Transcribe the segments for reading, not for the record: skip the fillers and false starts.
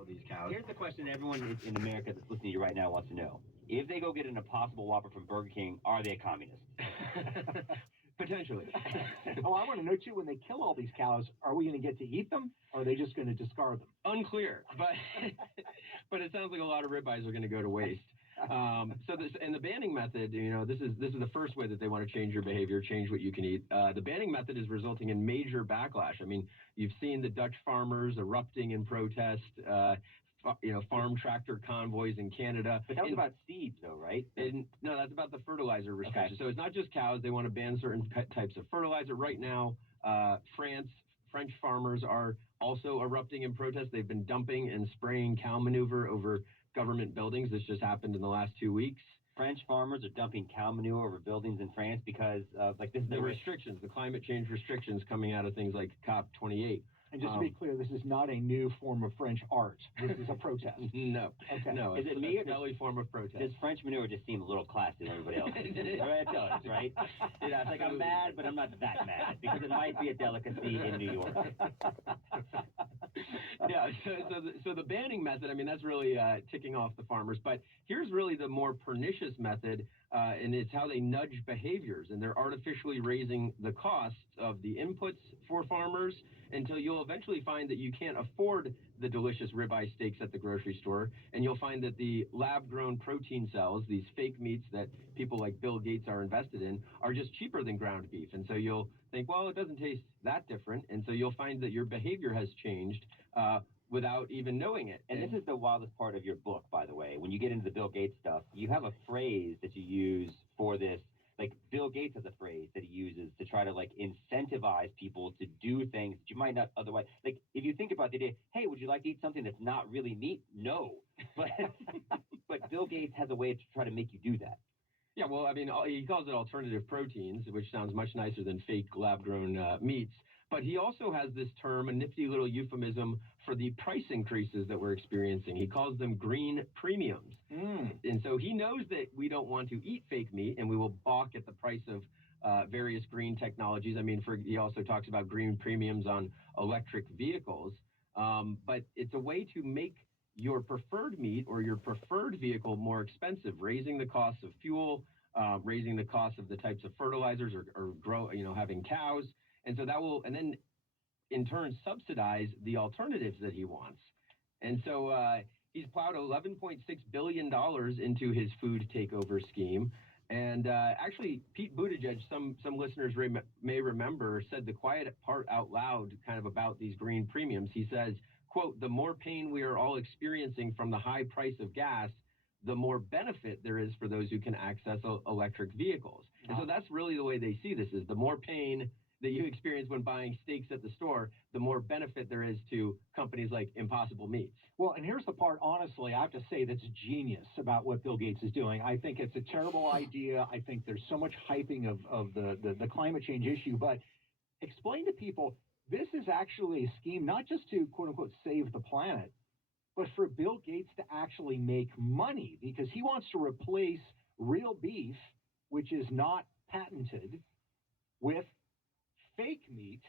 kill these cows. Here's the question everyone in America that's listening to you right now wants to know. If they go get an Impossible Whopper from Burger King, are they a communist? Potentially. Oh, I want to know, too, when they kill all these cows, are we going to get to eat them, or are they just going to discard them? Unclear, but it sounds like a lot of ribeyes are going to go to waste. And the banning method, this is the first way that they want to change your behavior, change what you can eat. The banning method is resulting in major backlash. I mean, you've seen the Dutch farmers erupting in protest. Farm tractor convoys in Canada. But that was about seeds, though, right? No, that's about the fertilizer restrictions. Okay. So it's not just cows. They want to ban certain types of fertilizer. Right now, French farmers are also erupting in protest. They've been dumping and spraying cow manure over government buildings. This just happened in the last 2 weeks. French farmers are dumping cow manure over buildings in France because of, the restrictions, the climate change restrictions coming out of things like COP28. And just to be clear, this is not a new form of French art. This is a protest. No. Okay. No. Is it me or belly form of protest? Does French manure just seem a little classier than everybody else? It does, right? Yeah, it's like I'm mad, but I'm not that mad because it might be a delicacy in New York. Yeah. So the banning method, I mean, that's really ticking off the farmers. But here's really the more pernicious method, and it's how they nudge behaviors. And they're artificially raising the costs of the inputs for farmers until you'll eventually find that you can't afford the delicious ribeye steaks at the grocery store, and you'll find that the lab-grown protein cells, these fake meats that people like Bill Gates are invested in, are just cheaper than ground beef. And so you'll think, well, it doesn't taste that different, and so you'll find that your behavior has changed without even knowing it. And this is the wildest part of your book, by the way. When you get into the Bill Gates stuff, you have a phrase that you use for this. Like, Bill Gates has a phrase that he uses to try to, incentivize people to do things that you might not otherwise. Like, if you think about the idea, hey, would you like to eat something that's not really meat? No. But Bill Gates has a way to try to make you do that. Yeah, well, I mean, he calls it alternative proteins, which sounds much nicer than fake lab-grown meats. But he also has this term, a nifty little euphemism for the price increases that we're experiencing. He calls them green premiums. And so he knows that we don't want to eat fake meat, and we will balk at the price of various green technologies. I mean, he also talks about green premiums on electric vehicles. But it's a way to make your preferred meat or your preferred vehicle more expensive, raising the cost of fuel, raising the cost of the types of fertilizers or having cows. And so that will, and then in turn, subsidize the alternatives that he wants. And so he's plowed $11.6 billion into his food takeover scheme. And actually, Pete Buttigieg, some listeners may remember, said the quiet part out loud kind of about these green premiums. He says, quote, "The more pain we are all experiencing from the high price of gas, the more benefit there is for those who can access electric vehicles." And so that's really the way they see this, is the more pain that you experience when buying steaks at the store, the more benefit there is to companies like Impossible Meats. Well, and here's the part, honestly, I have to say that's genius about what Bill Gates is doing. I think it's a terrible idea. I think there's so much hyping of the climate change issue. But explain to people, this is actually a scheme not just to, quote unquote, save the planet, but for Bill Gates to actually make money, because he wants to replace real beef, which is not patented, with fake meat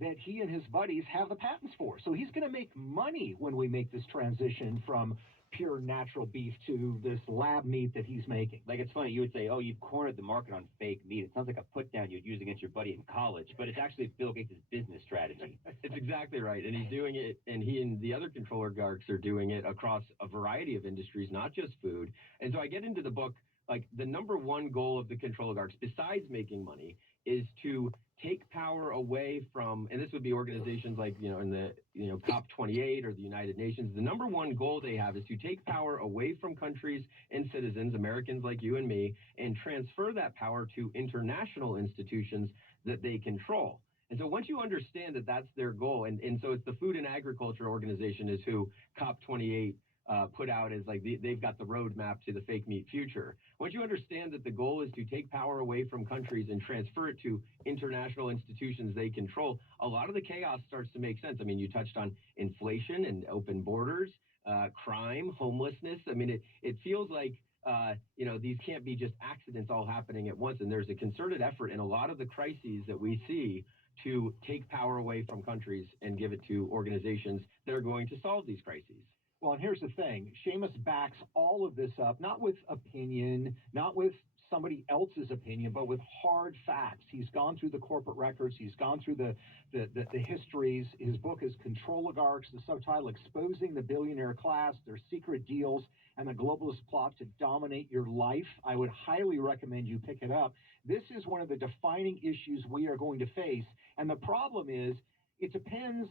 that he and his buddies have the patents for. So he's going to make money when we make this transition from pure natural beef to this lab meat that he's making. Like, it's funny, you would say, oh, you've cornered the market on fake meat. It sounds like a put down you'd use against your buddy in college, but it's actually Bill Gates' business strategy. It's exactly right. And he's doing it, and he and the other Controlagarcs are doing it across a variety of industries, not just food. And so I get into the book, like, the number one goal of the Controlagarcs, besides making money, is to take power away from, and this would be organizations like, in the, COP28 or the United Nations. The number one goal they have is to take power away from countries and citizens, Americans like you and me, and transfer that power to international institutions that they control. And so once you understand that that's their goal, and so it's the Food and Agriculture Organization is who COP28 put out as, like, they've got the roadmap to the fake meat future. Once you understand that the goal is to take power away from countries and transfer it to international institutions they control, a lot of the chaos starts to make sense. I mean, you touched on inflation and open borders, crime, homelessness. I mean, it feels like, these can't be just accidents all happening at once. And there's a concerted effort in a lot of the crises that we see to take power away from countries and give it to organizations that are going to solve these crises. Well, and here's the thing. Seamus backs all of this up, not with opinion, not with somebody else's opinion, but with hard facts. He's gone through the corporate records. He's gone through the histories. His book is Controlagarcs, the subtitle Exposing the Billionaire Class, Their Secret Deals, and the Globalist Plot to Dominate Your Life. I would highly recommend you pick it up. This is one of the defining issues we are going to face. And the problem is, it depends,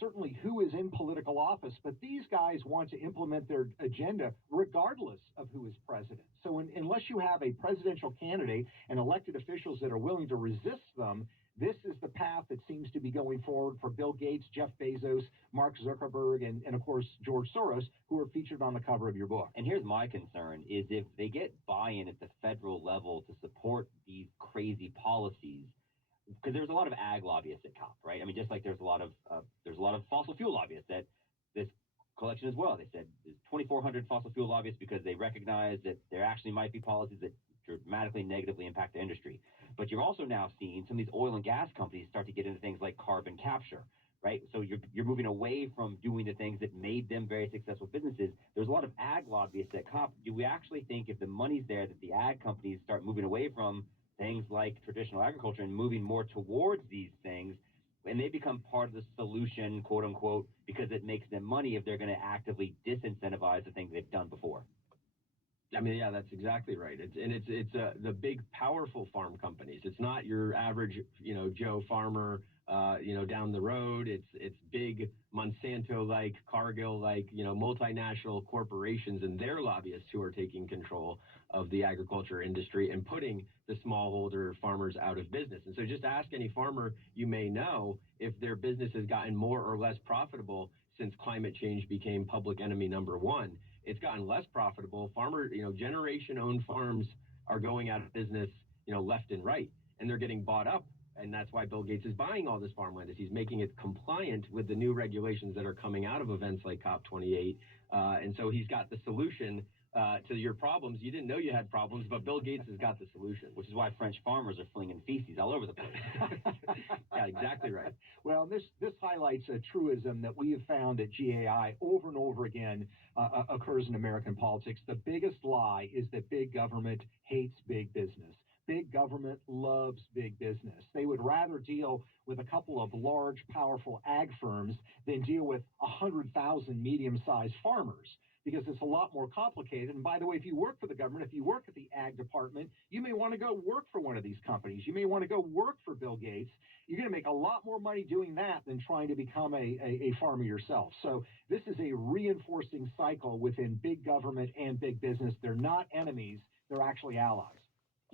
certainly who is in political office, but these guys want to implement their agenda regardless of who is president. So unless you have a presidential candidate and elected officials that are willing to resist them, this is the path that seems to be going forward for Bill Gates, Jeff Bezos, Mark Zuckerberg, and of course, George Soros, who are featured on the cover of your book. And here's my concern is if they get buy-in at the federal level to support these crazy policies, because there's a lot of ag lobbyists at COP, right? I mean, just like there's a lot of fossil fuel lobbyists at this collection as well. They said there's 2,400 fossil fuel lobbyists because they recognize that there actually might be policies that dramatically negatively impact the industry. But you're also now seeing some of these oil and gas companies start to get into things like carbon capture, right? So you're moving away from doing the things that made them very successful businesses. There's a lot of ag lobbyists at COP. Do we actually think if the money's there that the ag companies start moving away from things like traditional agriculture and moving more towards these things, and they become part of the solution, quote unquote, because it makes them money if they're going to actively disincentivize the things they've done before? I mean, yeah, that's exactly right. It's the big, powerful farm companies. It's not your average, Joe farmer, down the road. It's big Monsanto-like, Cargill-like, multinational corporations and their lobbyists who are taking control of the agriculture industry and putting the smallholder farmers out of business. And so just ask any farmer you may know if their business has gotten more or less profitable since climate change became public enemy number one. It's gotten less profitable. Generation-owned farms are going out of business, left and right, and they're getting bought up. And that's why Bill Gates is buying all this farmland, is he's making it compliant with the new regulations that are coming out of events like COP28. And so he's got the solution to your problems. You didn't know you had problems, but Bill Gates has got the solution. Which is why French farmers are flinging feces all over the place. Yeah, exactly right. Well, this highlights a truism that we have found at GAI over and over again occurs in American politics. The biggest lie is that big government hates big business. Big government loves big business. They would rather deal with a couple of large, powerful ag firms than deal with 100,000 medium-sized farmers, because it's a lot more complicated. And by the way, if you work for the government, if you work at the ag department, you may want to go work for one of these companies. You may want to go work for Bill Gates. You're going to make a lot more money doing that than trying to become a farmer yourself. So this is a reinforcing cycle within big government and big business. They're not enemies. They're actually allies.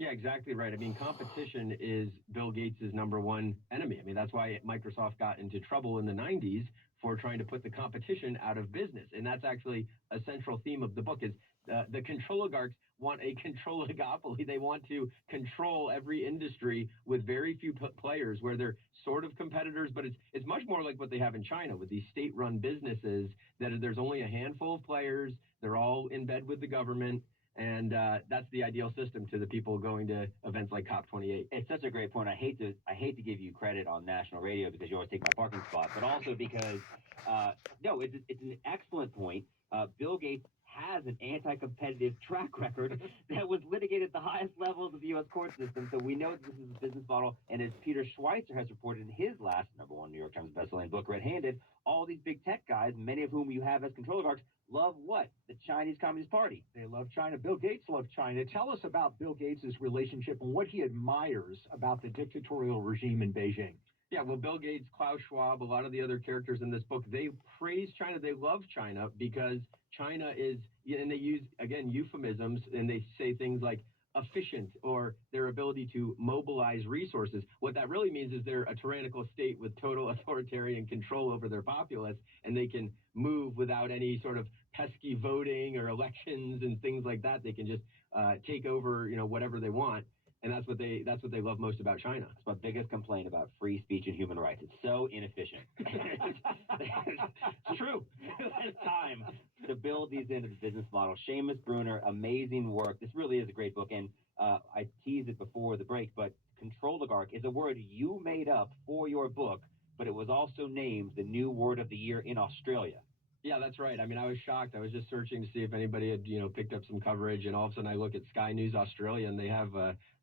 Yeah, exactly right. I mean, competition is Bill Gates' number one enemy. I mean, that's why Microsoft got into trouble in the 90s for trying to put the competition out of business. And that's actually a central theme of the book is the Controlagarcs want a controlagopoly. They want to control every industry with very few players where they're sort of competitors, but it's much more like what they have in China with these state-run businesses that there's only a handful of players. They're all in bed with the government. And that's the ideal system to the people going to events like COP28. It's such a great point. I hate to give you credit on national radio because you always take my parking spot, but also because it's an excellent point. Bill Gates has an anti-competitive track record that was litigated at the highest levels of the U.S. court system. So we know that this is a business model. And as Peter Schweitzer has reported in his last #1 New York Times bestselling book, Red Handed, all these big tech guys, many of whom you have as Controlagarcs, love what? The Chinese Communist Party. They love China. Bill Gates loved China. Tell us about Bill Gates' relationship and what he admires about the dictatorial regime in Beijing. Yeah, well, Bill Gates, Klaus Schwab, a lot of the other characters in this book, they praise China. They love China because China is, and they use, again, euphemisms, and they say things like efficient or their ability to mobilize resources. What that really means is they're a tyrannical state with total authoritarian control over their populace, and they can move without any sort of pesky voting or elections and things like that. They can just take over, whatever they want. And that's what they love most about China. It's my biggest complaint about free speech and human rights. It's so inefficient. It's true. It's time to build these into the business model. Seamus Bruner, amazing work. This really is a great book. And I teased it before the break, but Controlagarch is a word you made up for your book, but it was also named the new word of the year in Australia. Yeah, that's right. I mean, I was shocked. I was just searching to see if anybody had, picked up some coverage, and all of a sudden I look at Sky News Australia, and they have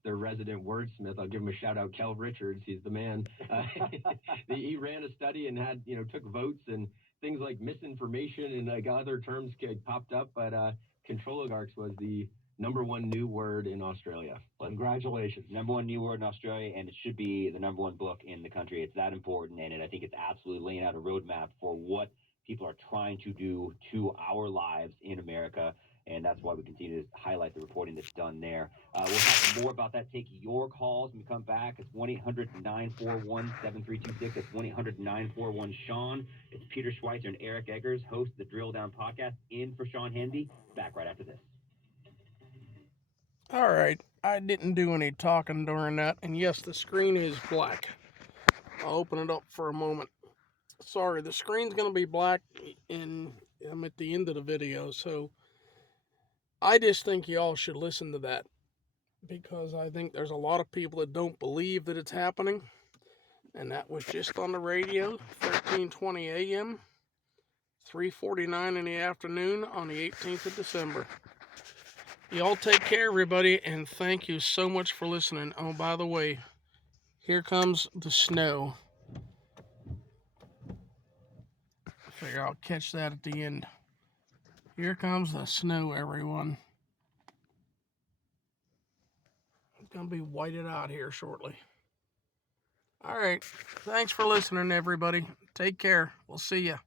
their resident wordsmith. I'll give him a shout out, Kel Richards. He's the man. He ran a study and had, took votes, and things like misinformation and like other terms popped up, but Controlagarcs was the number one new word in Australia. Congratulations. Number one new word in Australia, and it should be the number one book in the country. It's that important, and I think it's absolutely laying out a roadmap for what people are trying to do to our lives in America, and that's why we continue to highlight the reporting that's done there. We'll have more about that. Take your calls when we come back. It's 1-800-941-7326. It's 1-800-941-SEAN. It's Peter Schweitzer and Eric Eggers, host of the Drill Down podcast, in for Sean Hannity. Back right after this. All right, I didn't do any talking during that, and yes, the screen is black. I'll open it up for a moment. Sorry, the screen's going to be black, and I'm at the end of the video, so I just think y'all should listen to that, because I think there's a lot of people that don't believe that it's happening, and that was just on the radio, 1320 a.m., 3:49 in the afternoon on the 18th of December. Y'all take care, everybody, and thank you so much for listening. Oh, by the way, here comes the snow. I figure I'll catch that at the end. Here comes the snow, everyone. It's going to be whited out here shortly. All right. Thanks for listening, everybody. Take care. We'll see ya.